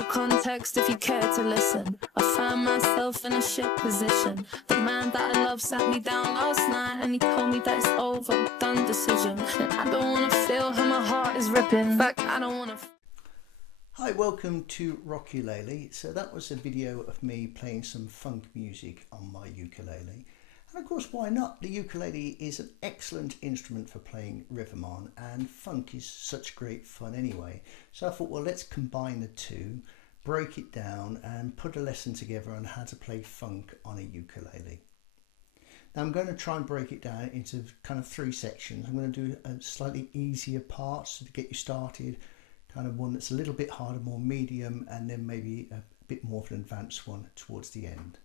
little context if you care to listen. I found myself in a shit position. The man that I love sat me down last night and he told me that it's over, done decision. And I don't wanna feel how my heart is ripping. Back, I don't wanna. Hi, welcome to Ukulele. So that was a video of me playing some funk music on my ukulele. And of course, why not? The ukulele is an excellent instrument for playing rhythm on, and funk is such great fun anyway. So I thought, well, let's combine the two, break it down and put a lesson together on how to play funk on a ukulele. Now I'm going to try and break it down into kind of three sections. I'm going to do a slightly easier part to get you started, kind of one that's a little bit harder, more medium, and then maybe a bit more of an advanced one towards the end.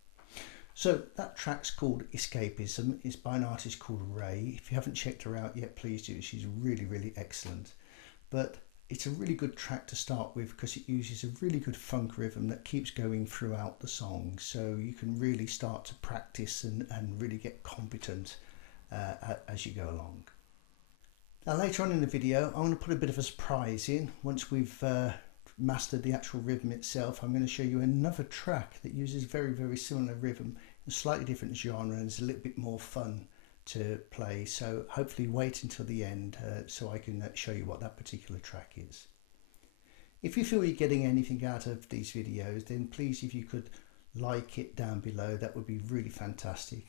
So that track's called Escapism. It's by an artist called Ray. If you haven't checked her out yet, please do. She's really excellent. But it's a really good track to start with because it uses a really good funk rhythm that keeps going throughout the song. So you can really start to practice and really get competent as you go along. Now later on in the video, I'm going to put a bit of a surprise in. Once we've mastered the actual rhythm itself, I'm going to show you another track that uses very similar rhythm, a slightly different genre, and it's a little bit more fun to play. So hopefully wait until the end so I can show you what that particular track is. If you feel you're getting anything out of these videos, then please, if you could like it down below, that would be really fantastic.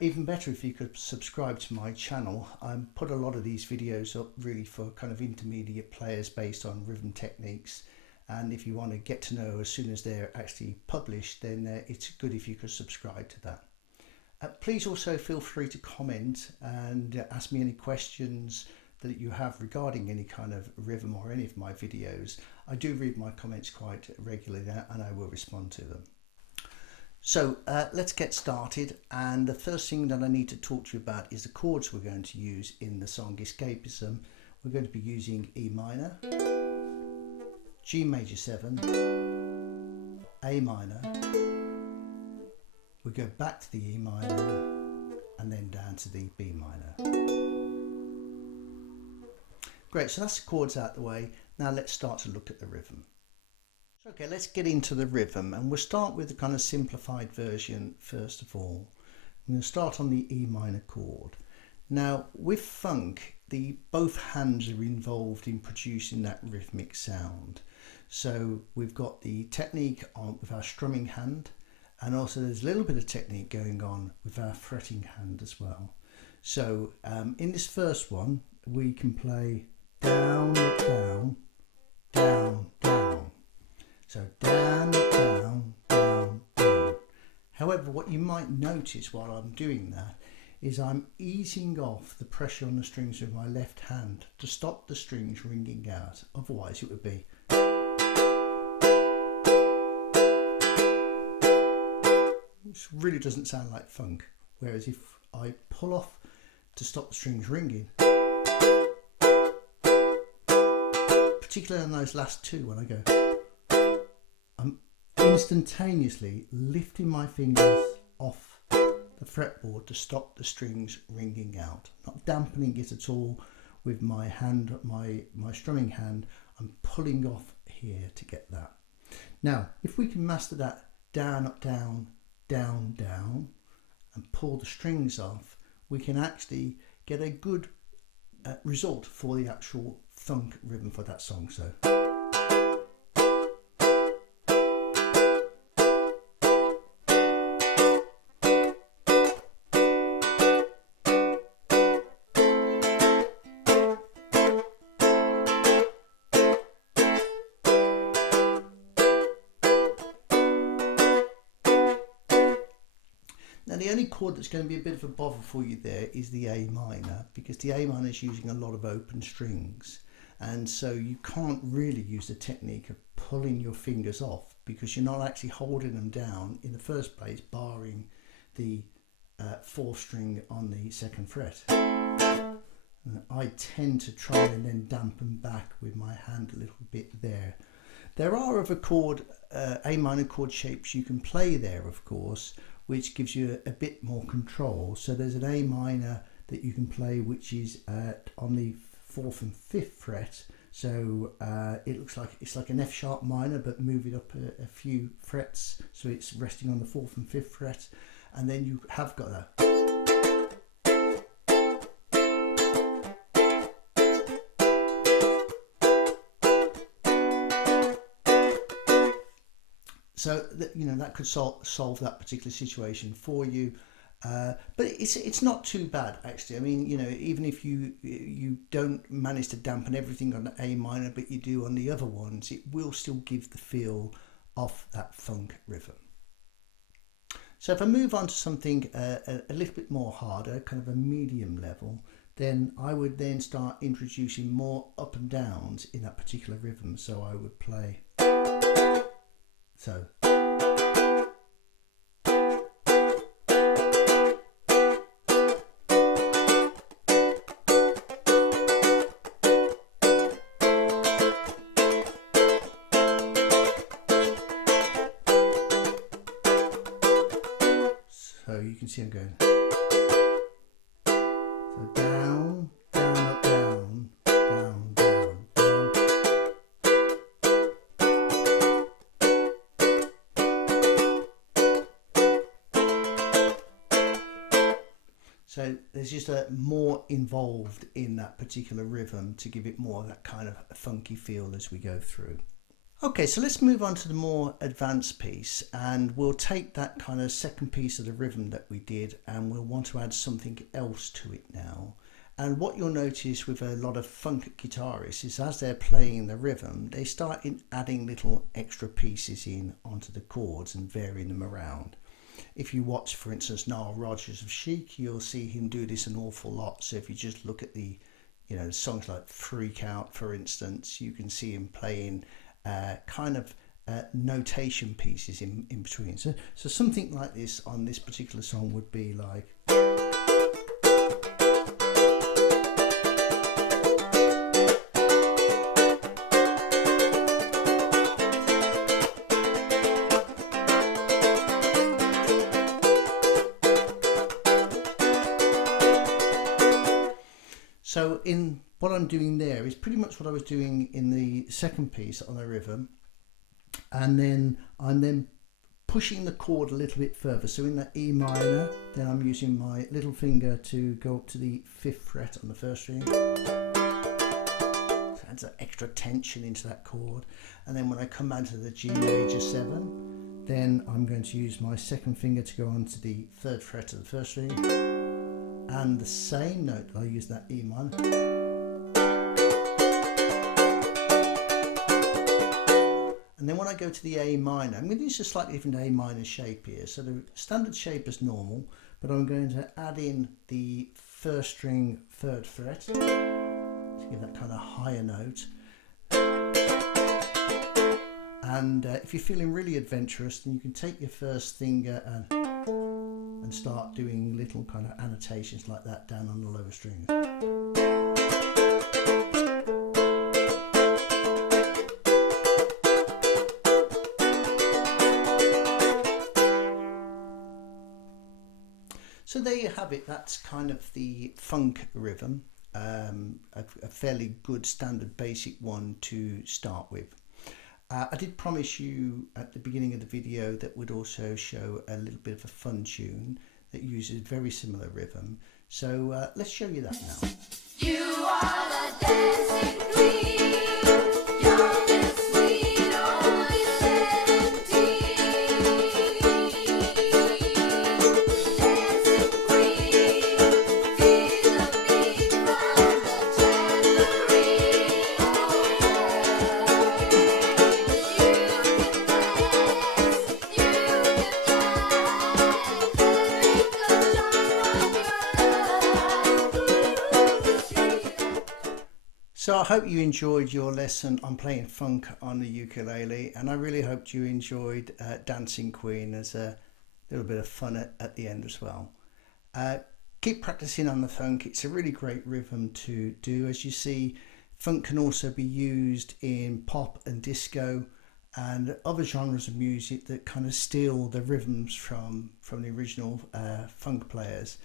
Even better if you could subscribe to my channel. I put a lot of these videos up really for kind of intermediate players based on rhythm techniques, and if you want to get to know as soon as they're actually published, then it's good if you could subscribe to that. Please also feel free to comment and ask me any questions that you have regarding any kind of rhythm or any of my videos. I do read my comments quite regularly and I will respond to them. So let's get started, and the first thing that I need to talk to you about is the chords we're going to use in the song Escapism. We're going to be using E minor, G major 7, A minor, we go back to the E minor and then down to the B minor. Great, so that's the chords out the way. Now let's start to look at the rhythm. Okay, let's get into the rhythm, and we'll start with the kind of simplified version first of all. I'm going to start on the E minor chord. Now with funk, both hands are involved in producing that rhythmic sound. So we've got the technique with our strumming hand, and also there's a little bit of technique going on with our fretting hand as well. So in this first one, we can play down, down, down, down. So down, down, down, down. However, what you might notice while I'm doing that is I'm easing off the pressure on the strings with my left hand to stop the strings ringing out. Otherwise it would be. Which really doesn't sound like funk. Whereas if I pull off to stop the strings ringing, particularly on those last two when I go, I'm instantaneously lifting my fingers off the fretboard to stop the strings ringing out. Not dampening it at all with my hand, my strumming hand. I'm pulling off here to get that. Now, if we can master that down, up, down, down, down, and pull the strings off, we can actually get a good result for the actual funk rhythm for that song. So. Now the only chord that's going to be a bit of a bother for you there is the A minor, because the A minor is using a lot of open strings, and so you can't really use the technique of pulling your fingers off because you're not actually holding them down in the first place, barring the fourth string on the second fret. And I tend to try and then dampen back with my hand a little bit there. There are other A minor chord shapes you can play there, of course, which gives you a bit more control. So there's an A minor that you can play which is on the 4th and 5th fret, So it looks like it's like an F sharp minor, but move it up a few frets, so it's resting on the 4th and 5th fret, and then you have got a. So that, you know, that could solve that particular situation for you. But it's not too bad actually. I mean, you know, even if you don't manage to dampen everything on the A minor, but you do on the other ones, it will still give the feel of that funk rhythm. So if I move on to something a little bit more harder, kind of a medium level, then I would then start introducing more up and downs in that particular rhythm. So I would play so. So you can see I'm going. So down, down, up, down, down, down, down. So there's just a more involved in that particular rhythm to give it more of that kind of funky feel as we go through. Okay, so let's move on to the more advanced piece, and we'll take that kind of second piece of the rhythm that we did and we'll want to add something else to it now. And what you'll notice with a lot of funk guitarists is as they're playing the rhythm, they start adding little extra pieces in onto the chords and varying them around. If you watch, for instance, Nile Rodgers of Chic, you'll see him do this an awful lot. So if you just look at the, you know, songs like Freak Out, for instance, you can see him playing kind of notation pieces in between. So something like this on this particular song would be like. So in what I'm doing there is pretty much what I was doing in the second piece on the rhythm, and then I'm pushing the chord a little bit further. So in that E minor, then I'm using my little finger to go up to the 5th fret on the 1st string. So adds that extra tension into that chord. And then when I come down to the G major 7, then I'm going to use my 2nd finger to go on to the 3rd fret of the 1st string. And the same note that I use that E minor. And then when I go to the A minor, I'm going to use a slightly different A minor shape here. So the standard shape is normal, but I'm going to add in the 1st string 3rd fret to give that kind of higher note. And if you're feeling really adventurous, then you can take your first finger and start doing little kind of annotations like that down on the lower strings. So there you have it. That's kind of the funk rhythm, a fairly good standard basic one to start with. I did promise you at the beginning of the video that would also show a little bit of a fun tune that uses very similar rhythm. So let's show you that now. You are the dancing queen, young and sweet, only 17. Dancing queen, feel the beat from the tambourine. So I hope you enjoyed your lesson on playing funk on the ukulele, and I really hoped you enjoyed Dancing Queen as a little bit of fun at the end as well. Keep practicing on the funk. It's a really great rhythm to do. As you see, funk can also be used in pop and disco and other genres of music that kind of steal the rhythms from the original funk players.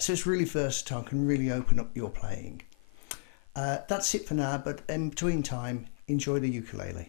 So it's really versatile, can really open up your playing. That's it for now, but in between time, enjoy the ukulele.